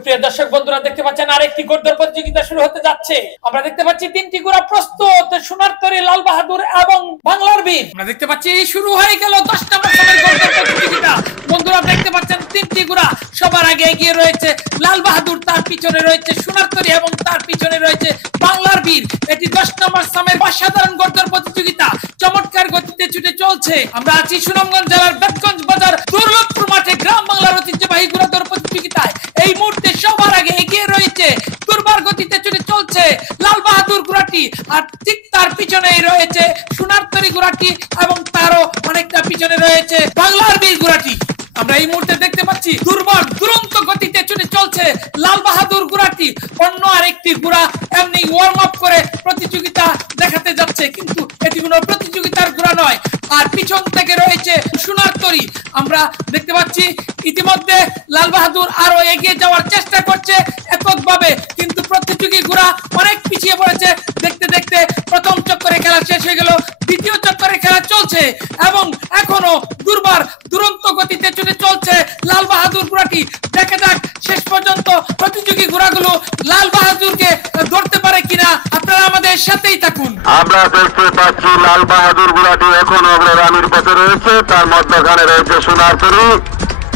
সুপ্রিয় দর্শক বন্ধুরা, দেখতে পাচ্ছেন আরেকটি ঘোড়দৌড় প্রতিযোগিতা শুরু হতে যাচ্ছে। আমরা দেখতে পাচ্ছি তিনটি ঘোড়া প্রস্তুত, সোনার তরী, লাল বাহাদুর এবং বাংলার বীর। আমরা দেখতে পাচ্ছি শুরু হয়ে গেল 10 নম্বর সময়ের ঘোড়দৌড় প্রতিযোগিতা। বন্ধুরা দেখতে পাচ্ছেন তিনটি ঘোড়া, সবার আগে এগিয়ে রয়েছে লাল বাহাদুর, তার পিছনে রয়েছে সোনার তরী এবং তার পিছনে রয়েছে বাংলার বীর। এটি 10 নম্বর সময়ের অসাধারণ ঘোড়দৌড় প্রতিযোগিতা চমৎকার গতিতে ছুটে চলছে। আমরা আছি সুনামগঞ্জ জেলার বেতগঞ্জ বাজার দুর্লভপুর মাঠে গ্রাম বাংলার ঐতিহ্যবাহী ঘোড়দৌড় প্রতিযোগিতায়। এই মুহূর্তে সবার আগে এগিয়ে রয়েছে দুর্বার গতিতে ছুটে চলছে লাল বাহাদুর ঘোড়াটি, আর ঠিক তার পিছনেই রয়েছে সোনার তরী ঘোড়াটি এবং তারও অনেকটা পিছনে রয়েছে বাংলার বীর ঘোড়াটি। আমরা এই মুহূর্তে দেখতে পাচ্ছি দুর্বার দুরন্ত গতিতে ছুটে চলছে লাল বাহাদুর ঘোড়াটি। অন্য আরেকটি ঘোড়া এমনি ওয়ার্ম আপ করে প্রতিযোগিতা দেখাতে যাচ্ছে, কিন্তু এটি কোনো প্রতিযোগিতার ঘোড়া নয়। আর পিছন থেকে রয়েছে সোনার তরী। আমরা দেখতে পাচ্ছি ইতিমধ্যে লাল বাহাদুর আরো এগিয়ে যাওয়ার চেষ্টা করছে এককভাবে, কিন্তু প্রতিযোগী ঘোড়া অনেক পিছিয়ে পড়েছে। দেখতে দেখতে প্রথম চক্করে খেলা শেষ হয়ে গেল, দ্বিতীয় চক্করে খেলা চলছে এবং এখনো দুর্বার দুরন্ত গতিতে ছুটে চলছে লাল বাহাদুর ঘোড়াটি। দেখা যাক শেষ পর্যন্ত প্রতিযোগী ঘোড়াগুলো লাল বাহাদুরকে ধরতে পারে কিনা। আপনারা আমাদের সাথেই থাকুন। আমরা দেখতে পাচ্ছি লাল বাহাদুর ঘোড়াটি এখন অগ্রগামীর পথে রয়েছে, তার মধ্যখানে রয়েছে সোনার তরী,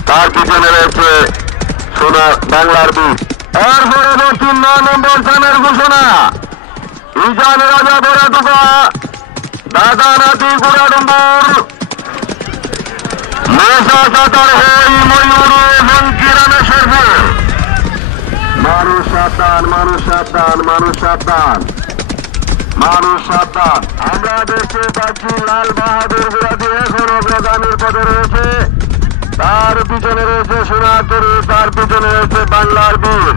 তার পিছনে রয়েছে বাংলার বীর। এর পরবর্তী 9 নম্বর স্থানের ঘোষণা ইজান রাজা বড়াটুকা, দাদা নাতি গোড়াডুম্বুর, মেষা সাঁতার হই ময়ূর এবং কিরামেশ্বর। মানুষ সাবধান, মানুষ সাবধান, মানুষ সাবধান, মানুষ সাবধান। আমরা দেখতে পাচ্ছি লাল বাহাদুর ঘোড়াটি এখন অগ্রগামীর পথে রয়েছে, তার পিছনে রয়েছে সোনার তরী, তার পিছনে রয়েছে বাংলার বীর।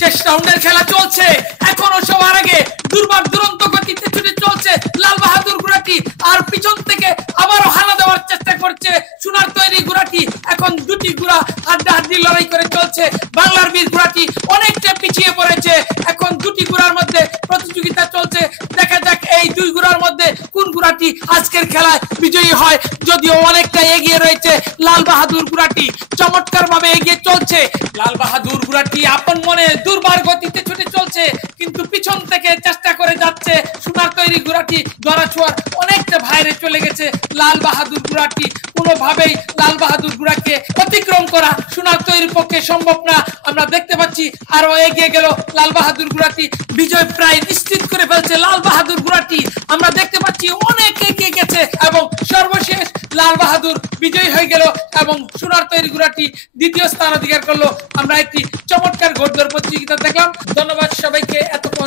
শেষ রাউন্ডের খেলা চলছে, এখনো সবার আগে দুর্বার দুরন্ত গতিতে ছুটে চলছে লাল বাহাদুর ঘোড়াটি, আর পিছন থেকে আবারও হানা দেওয়ার চেষ্টা করছে সোনার তরী ঘোড়াটি। এখন দুটি ঘোড়া হাড্ডাহাড্ডি লড়াই করে চলছে। বাংলার বীর ঘোড়াটি অনেকটা পিছিয়ে পড়েছে। এখন দুটি ঘোড়ার মধ্যে প্রতিযোগিতা চলছে। দেখা যাক এই দুই ঘোড়ার মধ্যে কোন ঘোড়াটি আজকের খেলায় বিজয়ী হয়। যদিও অনেকটা এগিয়ে রয়েছে লাল বাহাদুর ঘোড়াটি, চমৎকার ভাবে এগিয়ে চলছে লাল বাহাদুর ঘোড়াটি। আপন মনে দুর্বার গতিতে ছুটে চলছে, কিন্তু পিছন থেকে চেষ্টা করে যাচ্ছে সোনার তরী ঘোড়াটি। ধরা ছোঁয়ার অনেকটা বাইরে চলে গেছে লাল বাহাদুর ঘোড়াটি। কোনোভাবেই লাল বাহাদুর ঘোড়াকে অতিক্রম করা সোনার তরীর পক্ষে সম্ভব না। আমরা দেখতে পাচ্ছি আরো এগিয়ে গেল লাল বাহাদুর ঘোড়াটি, বিজয় প্রায় নিশ্চিত করে ফেলছে লাল বাহাদুর ঘোড়াটি। আমরা দেখতে পাচ্ছি অনেক এগিয়ে গেছে এবং সর্বশেষ লাল বাহাদুর বিজয়ী হয়ে গেল এবং সোনার তরী ঘোড়াটি দ্বিতীয় স্থান অধিকার করলো। আমরা একটি চমৎকার ঘোড়দৌড় প্রতিযোগিতা দেখলাম। ধন্যবাদ সবাইকে এতক্ষণ